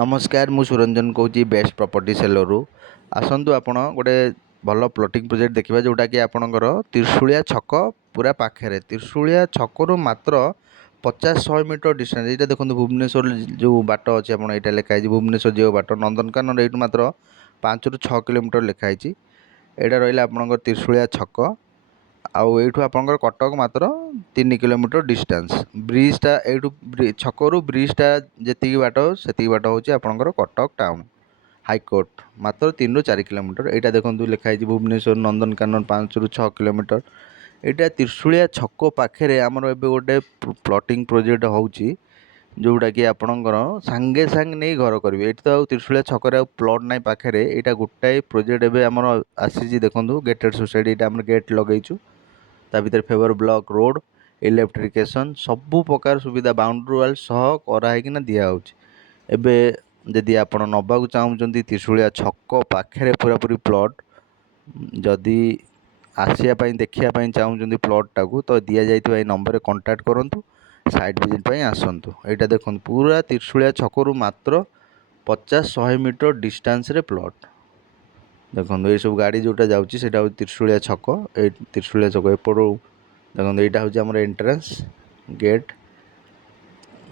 नमस्कार मु Suranjan कौच best property seller आसतु आपण गोटे भल प्लॉटिंग प्रोजेक्ट देखा जोटा कि आपणकर त्रिशूलिया छक पूरा पाखे त्रिशूलिया छकु मात्र 50-100 मीटर डिस्टेंस ये देखो भुवनेश्वर जो बाट अच्छे आप यहाँ लिखाई भुवनेश्वर जो बाट नंदनकानन ये मात्र 5-6 किलोमीटर लिखाई यहाँ रहा आपंकर त्रिशूलिया छक आठू आप कटक मात्र 3 किलोमीटर डिस्टेंस ब्रिजटा यू छकरू ब्रिजटा जी बाट से बाट हूँ आपंकर कटक टाउन हाईकोर्ट मात्र 3-4 किलोमीटर यहाँ देखो लिखाई भुवनेश्वर नंदनकानन 5-6 किलोमीटर यहाँ त्रिशूलिया छक पाखे आमर ए गोटे प्लॉटिंग प्रोजेक्ट होची जोटा कि आपणकर सांगे सांग नहीं घर करेंगे ये तो त्रिशूलिया छक प्लॉट ना पाखे यहाँ गोटाए प्रोजेक्ट एवं आमर आसी देखूँ गेटेड सोसाइटी यहाँ आम गेट लगेचु ता भीतर फेवर ब्लॉक रोड इलेक्ट्रिकेशन सबू प्रकार सुविधा बाउंड्री वाल सह कराइना दिखाऊँच एवं जदि आप नबाक चाहते त्रिशूलिया छक पाखे पूरापूरी प्लॉट जदि आसापी देखापी चाहते प्लॉट टाक तो दि जाए नंबर कांटेक्ट करूँ साइट विजिट आसतु यहाँ देखो पूरा त्रिशूलिया छकरू मात्र 50-100 मीटर डिस्टेंस रे प्लॉट देखो ये सब गाड़ी जोटा जाऊँगी से त्रिशूलिया छक त्रिशूलिया छक एपटू देखो यहाँ हूँ आम एंट्रेंस गेट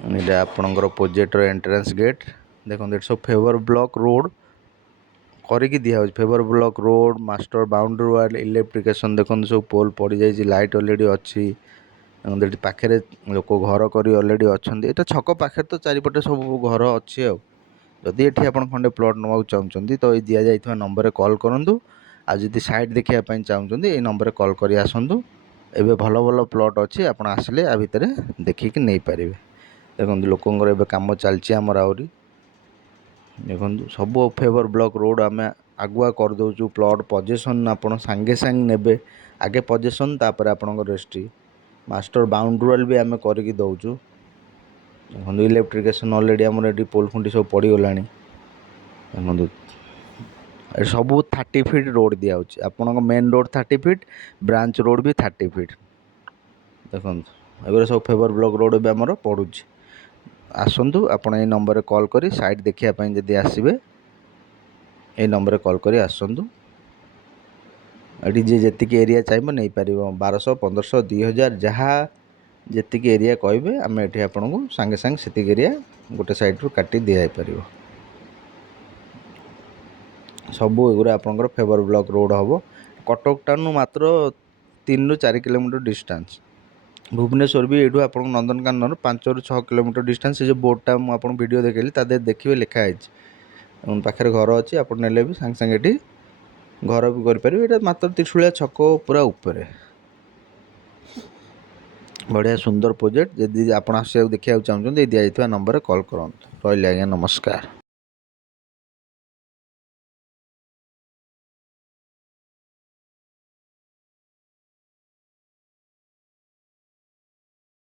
यहाँ आपणकर प्रोजेक्टर एंट्रेंस गेट देखो ये सब फेवर ब्लॉक रोड करके दिया favour block road master boundary wall electrification देखो सब पोल पड़ जाए लाइट ऑलरेडी अच्छी पाखे लोक घर कर ऑलरेडी अच्छा यहाँ छक पाखे तो चारिपटे सब घर अच्छी जदि ये आप खंडे प्लॉट नवा चाहते तो ये दि जाइए नंबर कॉल करूँ आदि साइट देखापी चाहते ये नंबर कॉल कर आसतु एवं भल भल प्लॉट अच्छी आप आसिले आ भितर देखिकी नहीं पारे देखो लोकंर ए कम चलती आमर आहरी देखो सब फेवर ब्लॉक रोड आम आगुआ करदे प्लॉट पजेसन आप सांगे सांग ने आगे पजेसन तापर आपणकर रेस्ट्री मास्टर बाउंड्री वाल भी आम करके दौचु देखो इलेक्ट्रिकेशन ऑलरेडी आमर ये पोल खुंटी सब पड़गला देखो सबू 30 फीट रोड दिया आपण main road 30 feet branch road भी 30 फीट देखो एगुरा सब फेवर ब्लॉक रोड भी आमर पड़ू आसतु आपण ये नंबर कॉल करी साइट देखापी जदि आसबे ये नंबर कॉल करी आसतु ये जी एरिया चाहिए नहीं पार 1200-1500 2000 जहाँ जी एरिया कहे आम ये आपन को सांगे सांगे से एरिया गोटे साइड रू काटी दि जापर सबू एगुरा आपंकर फेवर ब्लॉक रोड हम कटक टाउन मात्र 3-4 किलोमीटर डिस्टेंस भुवनेश्वर भी ये आप नंदनकानन 5-6 किलोमीटर डिस्टेंस जो बोर्डटा मुझे वीडियो देखी देखिए लिखाई पाखे घर अच्छी आप ने भी सांगे सांगे ये घर भी करें मात्र त्रिशूलिया छक पूरा ऊपर बढ़िया सुंदर प्रोजेक्ट जदि आप देखा चाहते दि जाइए नंबर कॉल करूँ रही आज्ञा नमस्कार।